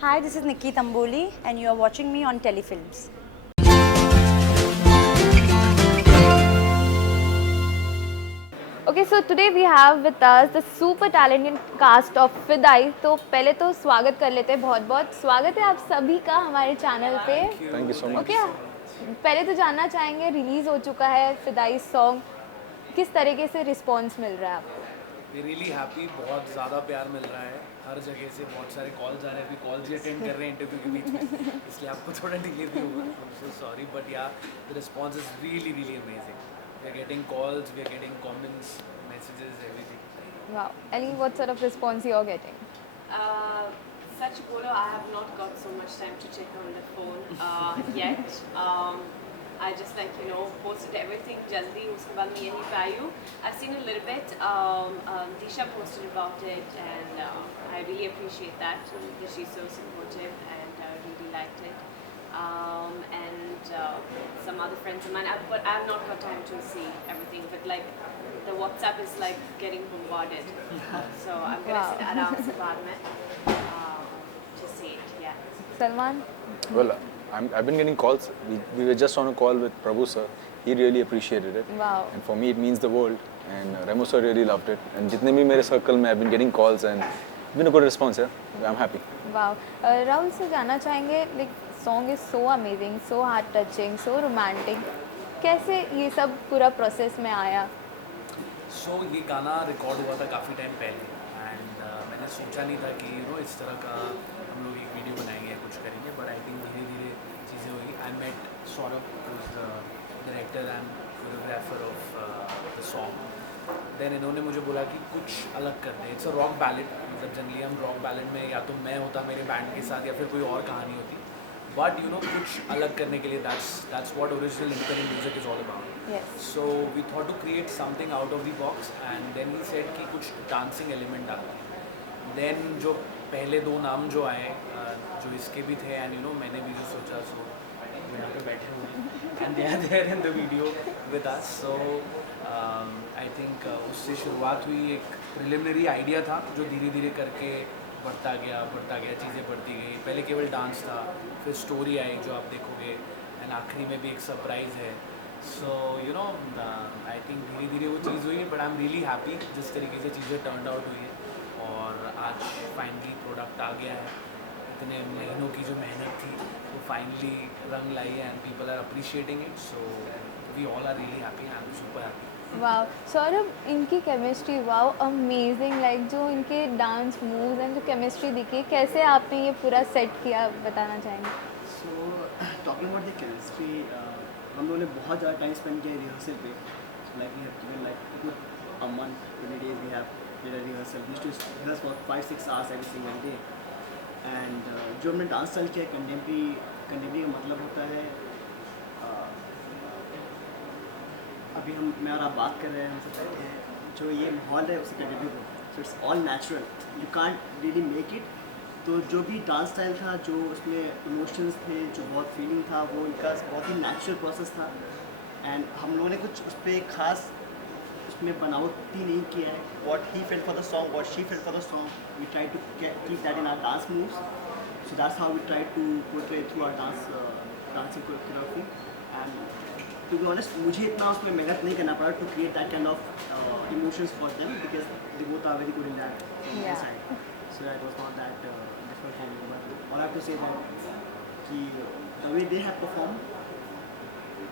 Hi, this is Nikki Tamboli, and you are watching me on Telefilms. Okay, so today we have with us the super talented cast of फिदाई. तो पहले तो स्वागत कर लेते हैं, बहुत बहुत स्वागत है आप सभी का हमारे चैनल पे. Thank you so much. Okay, पहले तो जानना चाहेंगे रिलीज़ हो चुका है फिदाई सॉन्ग, किस तरीके से रिस्पॉन्स मिल रहा है आपको? वी रियली हैप्पी, बहुत ज़्यादा प्यार मिल रहा है हर जगह से, बहुत सारे कॉल्स आ रहे हैं, अभी कॉल्स ही अटेंड कर रहे हैं इंटरव्यू के बीच में, इसलिए आपको थोड़ा डिले भी होगा. So sorry, but yeah the response is really really amazing. We are getting calls, we are getting comments, messages, everything. Wow, Ellie, what sort of response you are getting? Such bolo, I have not got so much time to check on the phone yet. I just posted everything jaldi. Uske baad मैं यहीं पे आई हूँ. I've seen a little bit. Disha posted about it, and I really appreciate that because she's so supportive, and I really liked it. And some other friends of mine, but I have not got time to see everything. But like the WhatsApp is like getting bombarded, so I'm gonna sit around se baad mein to see it. Yeah. Salman? Well, I've been getting calls. We were just on a call with Prabhu sir. He really appreciated it. Wow. And for me, it means the world. And Remo sir really loved it. And जितने भी मेरे circle में I've been getting calls and it's been a good response. Yeah, I'm happy. Wow. Rahul से जानना चाहेंगे, like song is so amazing, so heart touching, so romantic. कैसे ये सब पूरा प्रोसेस में आया? सो ये गाना रिकॉर्ड हुआ था काफ़ी टाइम पहले, एंड मैंने सोचा नहीं था कि इस तरह का हम लोग एक वीडियो बनाएंगे या कुछ करेंगे, बट आई थिंक धीरे धीरे चीज़ें हुई. I met Saurabh, who is the director and choreographer of the song. Then इन्होंने मुझे बोला कि कुछ अलग करते हैं. इट्स अ रॉक बैलेड, मतलब जनरली हम रॉक बैलेड में या तो मैं होता मेरे बैंड के साथ या फिर कोई और कहानी होती, बट कुछ अलग करने के लिए that's what original independent music is all about. Yes. So we thought to create something out of the box, and then he said कि कुछ dancing element डालते हैं. Then जो पहले दो नाम जो आए, जो इसके भी थे, and मैंने भी जो सोचा, so वो यहाँ पे बैठे हुए हैं and they are there in the video with us. So I think उससे शुरुआत हुई. एक preliminary idea था जो धीरे धीरे करके बढ़ता गया, चीज़ें बढ़ती गई. पहले केवल डांस था, फिर स्टोरी आई जो आप देखोगे, एंड आखिरी में भी एक सरप्राइज़ है. सो आई थिंक धीरे धीरे वो चीज़ हुई है, but I am really happy जिस तरीके से चीज़ें टर्न आउट हुई है, और आज फाइनली प्रोडक्ट आ गया है. इतने महीनों की जो मेहनत थी वो फाइनली रंग लाई है, and people are appreciating it. So we all are really happy, I am super happy. Wow Saurabh, इनकी केमिस्ट्री वाओ अमेजिंग, लाइक जो इनके डांस मूव्स एंड जो केमिस्ट्री दिखी, कैसे आपने ये पूरा सेट किया बताना चाहेंगे? So talking about the chemistry, हम लोगों ने बहुत ज़्यादा टाइम स्पेंड किया रिहर्सल पे. Like we have given like good a month, in days we have did a rehearsal. We used to rehearse for 5-6 hours every single day. And जो हमने dance style किया, कंटेम्प्रेरी का मतलब होता है अभी मैं और आप बात कर रहे हैं, हमसे बैठे हैं, जो ये माहौल है उससे कंटेम्प्रेरी हो. So it's all natural, you can't really make it. तो जो भी डांस स्टाइल था, जो उसमें इमोशंस थे, जो बहुत फीलिंग था, वो इनका बहुत ही नेचुरल प्रोसेस था. एंड हम लोगों ने कुछ उस पर खास उसमें बनावटी नहीं किया है. What he felt for the song, what she felt for the song, we try to keep that in our dance moves. So that's how we try to portray through our dancing choreography. And to be honest, मुझे इतना उसमें मेहनत नहीं करना पड़ा to create that kind of emotions for them, because they both are very good in that side. So that was not that difficult for me. But all I have to say that the way they have performed,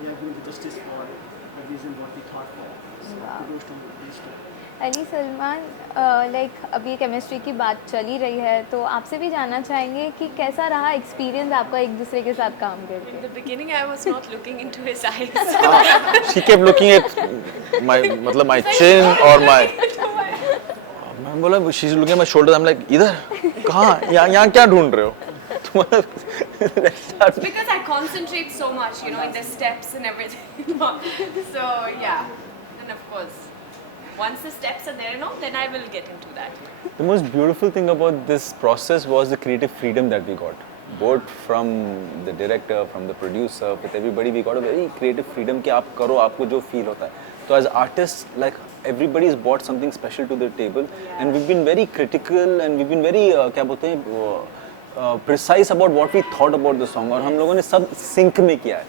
they are doing the justice for the reason what we thought for. So kudos to these two. Ali, Salman, like अभी chemistry की बात चली रही है, तो आपसे भी जानना चाहेंगे कि कैसा रहा एक्सपीरियंस आपका एक दूसरे के साथ काम करके? In the beginning, I was not looking into his eyes. She kept looking at my chin or my. मैं बोला, she's looking at my shoulders. I'm like, इधर कहाँ, यहाँ क्या ढूंढ रहे हो? Because I concentrate so much, in the steps and everything. So yeah, and of course, once the steps are there, then I will get into that. The most beautiful thing about this process was the creative freedom that we got. Both from the director, from the producer, with everybody, we got a very creative freedom कि आप करो, आपको जो feel होता है. So as artists, like everybody's brought something special to the table, and we've been very critical and we've been very क्या बोलते हैं precise about what we thought about the song, और हम लोगों ने सब सिंक में किया है।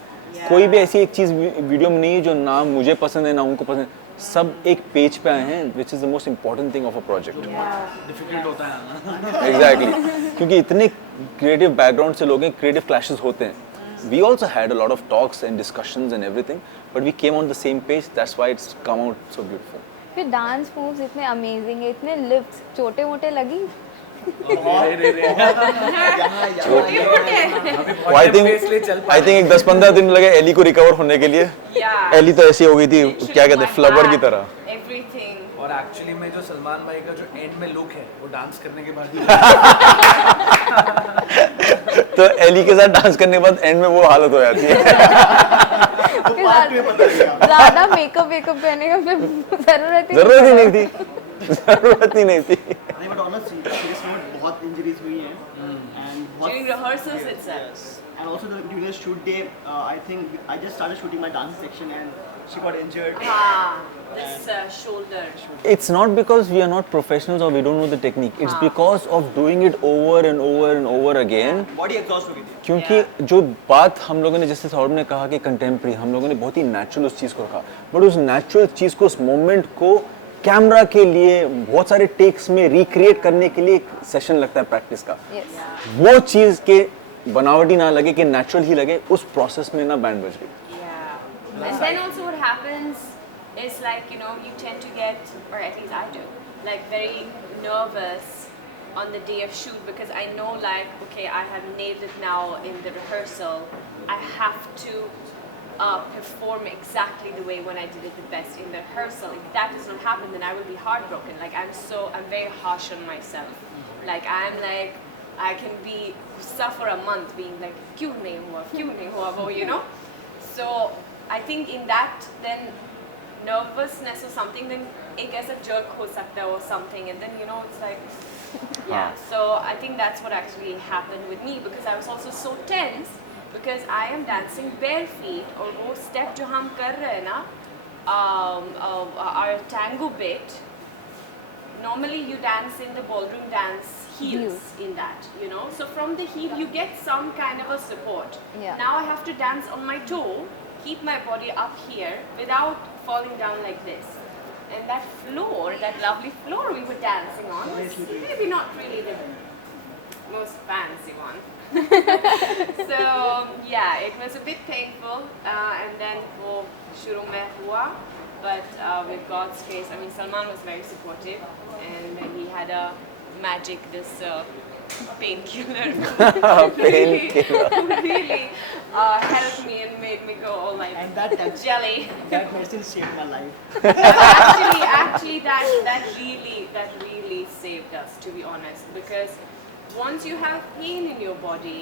कोई भी ऐसी एक चीज़ वीडियो में नहीं है जो ना मुझे पसंद है ना उनको पसंद है, सब एक पेज पे आए हैं, which is the most important thing of a project. Difficult होता है ना। एग्जैक्टली, क्योंकि इतने क्रिएटिव बैकग्राउंड से लोग हैं, क्रिएटिव क्लैशेस होते हैं। We also had a lot of talks and discussions and everything, but we came on the same page. That's why it's come out so beautiful. फिर डांस मूव्स इतने amazing है, इतने lifts छोटे मोटे लगी। Oh, I think एक 10-15 दिन लगे एली को रिकवर होने के लिए। Yeah. एली तो ऐसी हो गई थी, क्या कहते हैं, फ्लवर की तरह। Everything. और एक्चुअली में जो सलमान भाई का जो एंड में लुक है वो डांस करने के बाद तो एली के साथ डांस करने के बाद एंड में वो हालत हो जाती है। ज़्यादा मेकअप करने का फिर जरूरत ही नहीं थी। नहीं, बट ऑनेस्टली सीरियस नोट बहुत इंजरीज हुई हैं एंड बहुत During rehearsals itself. and also during the shoot day I think I just started shooting my dance section and she got injured. This shoulder. It's not because we are not professionals or we don't know the technique. It's because of doing it over and over and over again. Body exhaust हो गई थी। क्योंकि जो बात हम लोगों ने, जैसे सौरभ ने कहा कि कंटेम्प्रेरी, हम लोगों ने बहुत ही नेचुरल उस चीज़ को रखा, बट उस नेचुरल चीज़ को, उस मोमेंट को कैमरा के लिए बहुत सारे टेक्स में रिक्रिएट करने के लिए एक सेशन लगता है प्रैक्टिस का। वो चीज़ के बनावटी ना लगे, कि नेचुरल ही लगे, उस प्रोसेस में ना बैंड बज गई। Yeah. And then also what happens is like, you know, you tend to get, or at least I do, like very nervous on the day of shoot because I know like, okay, I have nailed it now in the rehearsal. I have to perform exactly the way when I did it the best in the rehearsal. If that does not happen, then I will be heartbroken. Like I'm very harsh on myself. Like I'm like, I can be suffer a month being like, क्यों नहीं हुआ वो, you know. So I think in that then nervousness or something, then एक ऐसा jerk हो सकता है or something, and then you know it's like yeah. So I think that's what actually happened with me because I was also so tense because I am dancing bare feet और वो step जो हम कर रहे हैं ना our tango bit, normally you dance in the ballroom dance heels in that, you know, so from the heel you get some kind of a support. Now I have to dance on my toe, keep my body up here without falling down like this, and that floor, that lovely floor we were dancing on was maybe not really the most fancy one. So yeah, it was a bit painful and then वो शुरू में हुआ, but with God's grace, I mean Salman was very supportive and he had a magic, this painkiller really helped me and made me go all like And that jelly. that medicine saved my life. actually that really saved us, to be honest, because once you have pain in your body,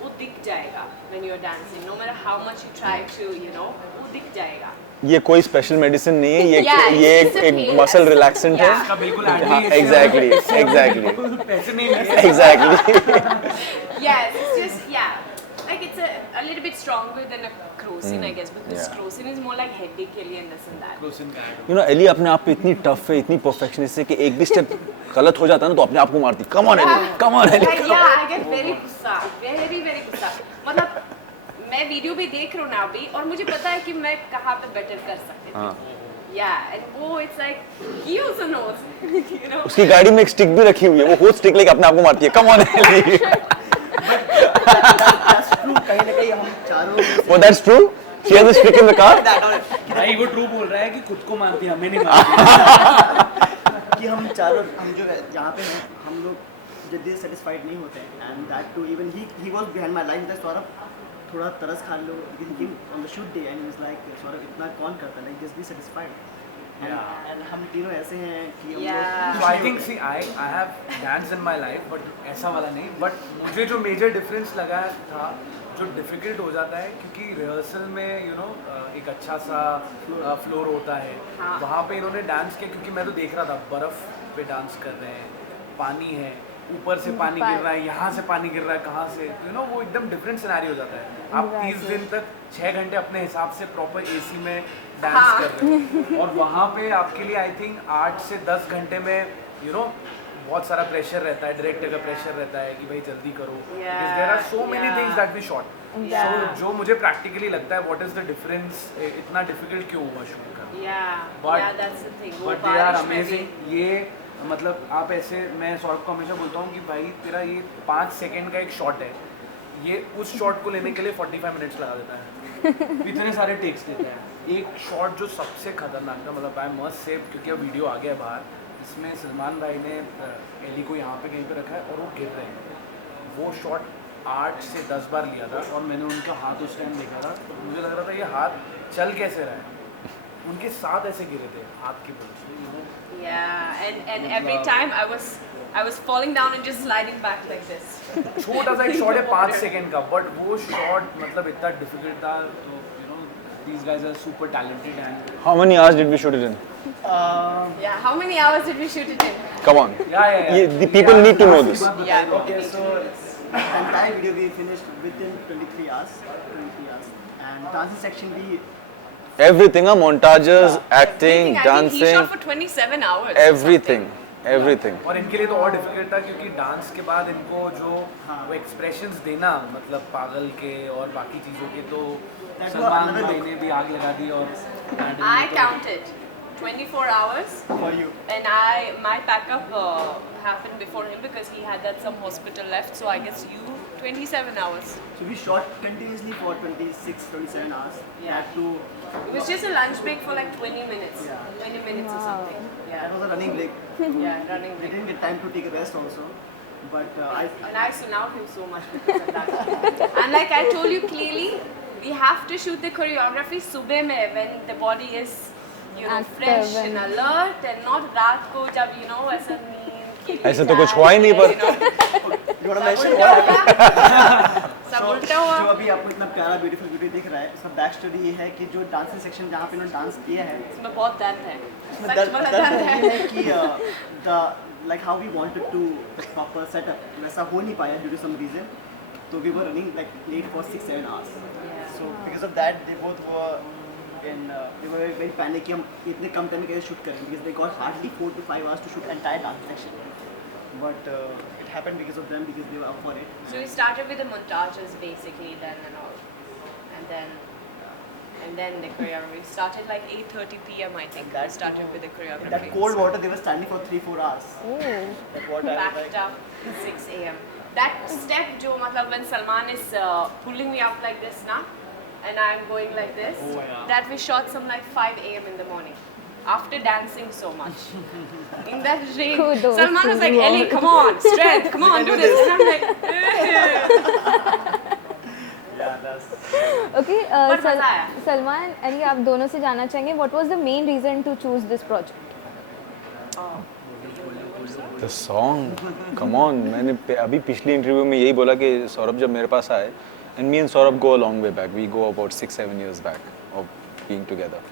वो दिख जाएगा when you're dancing, no matter how much you try to, you know, वो दिख जाएगा। ये कोई special medicine नहीं है, ये एक मसल रिलैक्सेंट है। इसका बिल्कुल एग्जैक्टली पैसे नहीं लिए। Exactly Yes, it's just like it's a little bit stronger than a crocin, I guess, because crocin is more like headache के लिए and this and that. You know, Ellie अपने आप पे इतनी टफ है, इतनी परफेक्शनिस्ट है कि एक भी स्टेप गलत हो जाता है ना तो अपने आप को मारती, come on Ellie, come on Ellie. Like, yeah, I get very गुस्सा, very गुस्सा। मतलब मैं वीडियो भी देख रहा हूँ ना अभी और मुझे पता है कि मैं कहाँ पे बेटर कर सकती थी। Yeah, and वो it's like he also knows, you know. उसकी गाड़ी में एक स्टिक भी रखी हुई है, वो खुद स्टिक लेके अपने आप को मारती है, कम ऑन एली। That's true, कहीं ना कहीं हम चारों वो that's true, she has a stick in the car. भाई वो ट्रू बोल रहा है कि खुद को मारती है, हमें नहीं मारती। कि हम चारों, हम जो यहाँ पे हैं, हम लोग जल्दी सेटिस्फाइड नहीं होते हैं and that too even he was behind my life that Saurabh थोड़ा तरस खा लो on the shoot day and he was like Saurabh इतना कौन करता है, like just be satisfied and हम तीनों ऐसे हैं कि हम लोग So I think see I have danced in my life but ऐसा वाला नहीं, but मुझे जो मेजर डिफरेंस लगा था, जो डिफ़िकल्ट हो जाता है क्योंकि रिहर्सल में यू नो एक अच्छा सा फ्लोर होता है, वहाँ पे इन्होंने डांस किया क्योंकि मैं तो देख रहा था बर्फ़ पे डांस कर रहे हैं, पानी है, ऊपर से पानी गिर रहा है, यहाँ से पानी गिर रहा है, कहाँ से, यू नो वो एकदम डिफरेंट सिनेरियो हो जाता है। आप 30 दिन तक 6 घंटे अपने हिसाब से प्रॉपर एसी में डांस कर रहे हो और वहाँ पे आपके लिए आई थिंक 8 से 10 घंटे में यू नो बहुत सारा प्रेशर रहता है, डायरेक्टर का प्रेशर रहता है कि भाई जल्दी करो, because there are so many yeah. things that we shot. Yeah. So जो मुझे प्रैक्टिकली लगता है, what is the difference, इतना डिफिकल्ट क्यों हुआ शूट करना? Yeah, But- yeah, that's the thing. वो बट दे आर बारिश में भी- अमेजिंग। ये मतलब आप ऐसे, मैं सौरभ को हमेशा बोलता हूँ कि भाई तेरा ये 5 सेकंड का एक शॉट है, ये उस शॉट को लेने के लिए 45 मिनट्स लगा देता है। इतने सारे टेक्स देता है। एक शॉट जो सबसे खतरनाक था, मतलब आई मस्ट से, क्योंकि अब वीडियो आ गया है बाहर, इसमें सलमान भाई ने एली को यहाँ पे कहीं पे रखा है और वो गिर रहे हैं। वो शॉट 8 से 10 बार लिया था और मैंने उनका हाथ उस टाइम देखा था, तो मुझे लग रहा था ये हाथ चल कैसे रहा है। उनके साथ ऐसे गिरे थे हाथ के बल से। Yeah, and every time I was falling down and just sliding back like this. छोटा सा एक शॉट है 5 सेकंड का, बट वो शॉट मतलब इतना डिफिकल्ट था। तो you know these guys are super talented and How many hours did we shoot it in? Yeah, how many hours did we shoot it in? Come on. yeah. The people need to know this. Yeah, Okay, so the entire video we finished within 23 hours. 23 hours. And dancing section we Everything, montages, acting, I think he dancing, shot for 27 hours. or everything, everything. और इनके लिए तो और difficult था क्योंकि dance के बाद इनको जो वो एक्सप्रेशंस देना, मतलब पागल के और बाकी चीज़ों के, तो That was सलमान another भाई look. ने भी आग लगा दी। और something. I counted 24 hours. for you. And my backup happened before him because he had that some hospital left. So I guess you 27 hours. So we shot continuously for 26, 27 hours. Yeah. That too. It was just a lunch break for like 20 minutes. Yeah. 20 minutes or something. That Yeah. was a running break. Yeah, running We break. didn't get time to take a rest also. But And I snowed him so much because of that. And like I told you clearly, we have to shoot the choreography subah mein when the body is, you know, Active fresh and- and alert, and not raat ko jab you know ऐसा नींद के लिए ऐसे तो कुछ जाए, हुआ ही नहीं पर। you know, you want to सब mention उल्टा what happened? हुआ सब So, उल्टा हुआ जो अभी आपको इतना प्यारा ब्यूटीफुल वीडियो दिख रहा है, उसका बैक स्टोरी ये है कि जो डांसिंग सेक्शन जहाँ पे उन्होंने डांस किया है, इसमें बहुत दर्द है उसमें सच दर्द वाला दर्द दर्द ये है है कि the like how we wanted to proper setup वैसा हो नहीं पाया due to some reason. So we were running like late for 6-7 hours. So because of that, they both were they were very panicky. हम इतने कम time में कैसे shoot करें, because they got hardly 4 to 5 hours to shoot entire dance section. But it happened because of them, because they were up for it. So we started with the montages basically then and all, and then the choreography. We started like 8:30 p.m. I think. We started with the In choreography. that cold water, they were standing for 3-4 hours. Oh. That water was Backed like, up 6 a.m. That step, jo matlab when Salman is pulling me up like this na, and I'm going like this. Oh, yeah. That we shot some like 5 a.m. in the morning. After dancing so much in that rain, Kudos Salman was to like, you "Ellie, all." come on, strength, come on, do this." And I'm like, yeah, that's. Okay, But मजा आया। सलमान अली, आप दोनों से जानना चाहेंगे what was the main reason to choose this project? The song, come on. मैंने अभी पिछली इंटरव्यू में यही बोला कि सौरभ जब मेरे पास आए, and me and Saurabh go a long way back. We go about 6-7 years back of being together.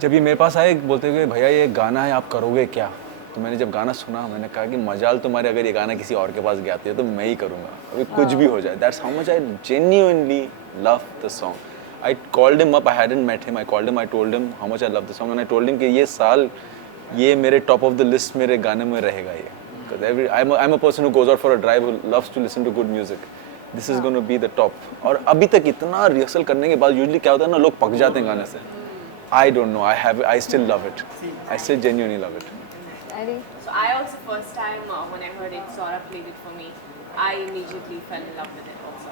जब ये मेरे पास आए बोलते हुए भैया ये गाना है, आप करोगे क्या? तो मैंने जब गाना सुना, मैंने कहा कि मजाल तुम्हारे अगर ये गाना किसी और के पास गाती है तो मैं ही करूँगा, अभी कुछ भी हो जाए. That's how much I genuinely love the song. I called him up. I hadn't met him. I called him. I told him how much I love the song, and I told him कि ये साल ये मेरे top of the list मेरे गाने में रहेगा ये. Because I'm a person who goes out for a drive, who loves to listen to good music. This is going to be the top. और अभी तक इतना रिहर्सल करने के बाद usually क्या होता है ना, लोग पक जाते हैं गाने से. I don't know. I still love it. I still genuinely love it. अरे So I also first time when I heard it, Saurabh played it for me. I immediately fell in love with it. Also,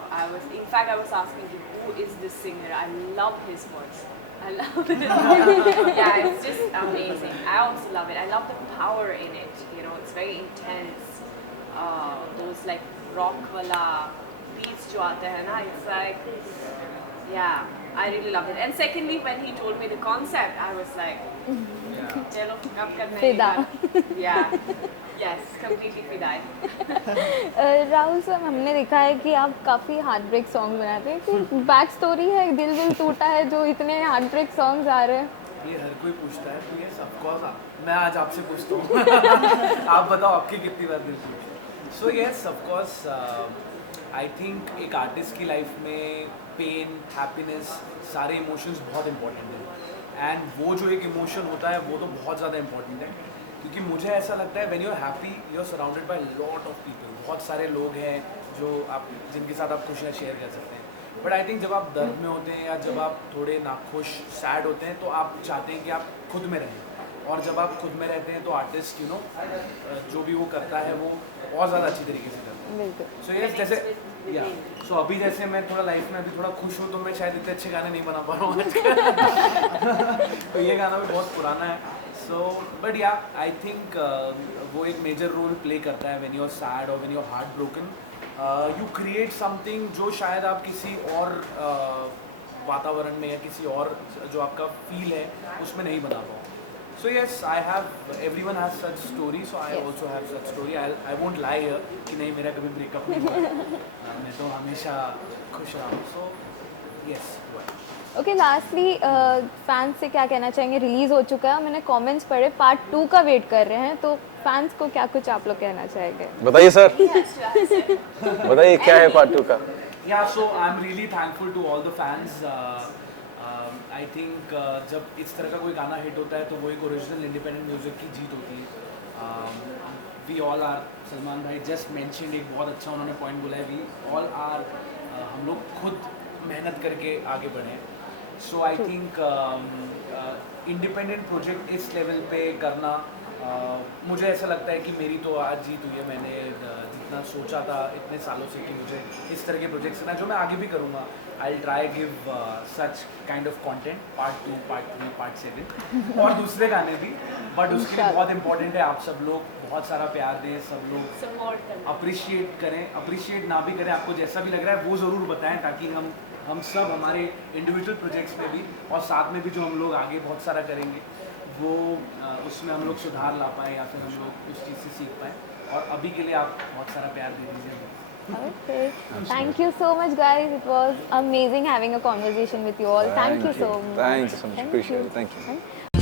in fact, I was asking him, who is this singer? I love his voice. I love it. Yeah, it's just amazing. I also love it. I love the power in it. You know, it's very intense. Those like rock wala beats jo aate hai na, it's like, yeah, I really loved it. And secondly, when he told me the concept, I was like, chalo, ab karna hai ye फिदा। baat. Yeah. Yes, completely fidai. Rahul sir, हमने देखा है कि आप काफ़ी heart break song बनाते हैं, कि बैक स्टोरी है, दिल दिल टूटा है जो इतने हार्ट ब्रेक सॉन्ग्स आ रहे हैं. ये हर कोई पूछता है, तो ये ऑफकोर्स मैं आज आपसे पूछता हूँ. आप बताओ आपकी कितनी बार दिल टूटी. So yes, of course I think एक आर्टिस्ट की लाइफ में पेन, हैप्पीनेस, सारे इमोशंस बहुत इंपॉर्टेंट हैं. एंड वो जो एक इमोशन होता है वो तो बहुत ज़्यादा इंपॉर्टेंट है. क्योंकि मुझे ऐसा लगता है when you are happy you are surrounded by lot of people, बहुत सारे लोग हैं जो आप जिनके साथ आप खुशियाँ शेयर कर सकते हैं। बट आई थिंक जब आप दर्द में होते हैं या जब आप थोड़े नाखुश सैड होते हैं तो आप चाहते हैं कि आप खुद में रहें, और जब आप खुद में रहते हैं तो आर्टिस्ट यू नो जो भी वो करता है वो बहुत ज़्यादा अच्छी तरीके से करता है। बिल्कुल। सो यस जैसे या सो अभी जैसे मैं थोड़ा लाइफ में अभी थोड़ा खुश हूँ तो मैं शायद इतने अच्छे गाने नहीं बना पा रहा हूँ आजकल। तो ये गाना भी बहुत पुराना है। सो बट या आई थिंक वो एक मेजर रोल प्ले करता है व्हेन यू आर सैड और when you are heart broken, you create something जो शायद आप किसी और वातावरण में या किसी और जो आपका फील है उसमें नहीं बना पाओ। So yes, I have. Everyone has such story, so I Yes. also have such story. I won't lie here कि नहीं मेरा कभी ब्रेकअप नहीं हुआ, मैं तो हमेशा खुश रहा हूँ. So yes, हुआ है. ओके, लास्टली फैंस से क्या कहना चाहेंगे? रिलीज़ हो चुका है, मैंने कमेंट्स पढ़े, पार्ट 2 का वेट कर रहे हैं, तो फैंस को क्या कुछ आप लोग कहना चाहेंगे? बताइए सर, Yes, to answer. बताइए क्या है पार्ट 2 का? Yeah, so I'm really thankful to all the fans. I think जब इस तरह का कोई गाना हिट होता है तो वो एक ओरिजिनल इंडिपेंडेंट म्यूजिक की जीत होती है. वी ऑल आर, सलमान भाई जस्ट मेंशनड एक बहुत अच्छा उन्होंने पॉइंट बोला है, वी ऑल आर, हम लोग खुद मेहनत करके आगे बढ़े. सो आई थिंक इंडिपेंडेंट प्रोजेक्ट इस लेवल पे करना, मुझे ऐसा लगता है कि मेरी तो आज जीत हुई है. मैंने जितना सोचा था इतने सालों से कि मुझे इस तरह के प्रोजेक्ट्स करना, जो मैं आगे भी करूँगा. I try give such kind of content, part 2, part 3, part 7 और दूसरे गाने भी. बट उसके लिए बहुत इंपॉर्टेंट है आप सब लोग बहुत सारा प्यार दें, सब लोग Support करना. अप्रिशिएट करें. अप्रिशिएट ना भी करें, आपको जैसा भी लग रहा है वो ज़रूर बताएं, ताकि हम सब हमारे इंडिविजुअल प्रोजेक्ट्स में भी और साथ में भी जो हम लोग आगे बहुत सारा करेंगे वो उसमें हम लोग सुधार ला पाएँ या फिर हम लोग उस चीज़ से सीख पाएँ. और अभी के लिए आप बहुत सारा प्यार दे दीजिए हमें. Okay. Thank you so much, guys. It was amazing having a conversation with you all. Thank you so much. Thank you so much. Thank Appreciate you. it. Thank you.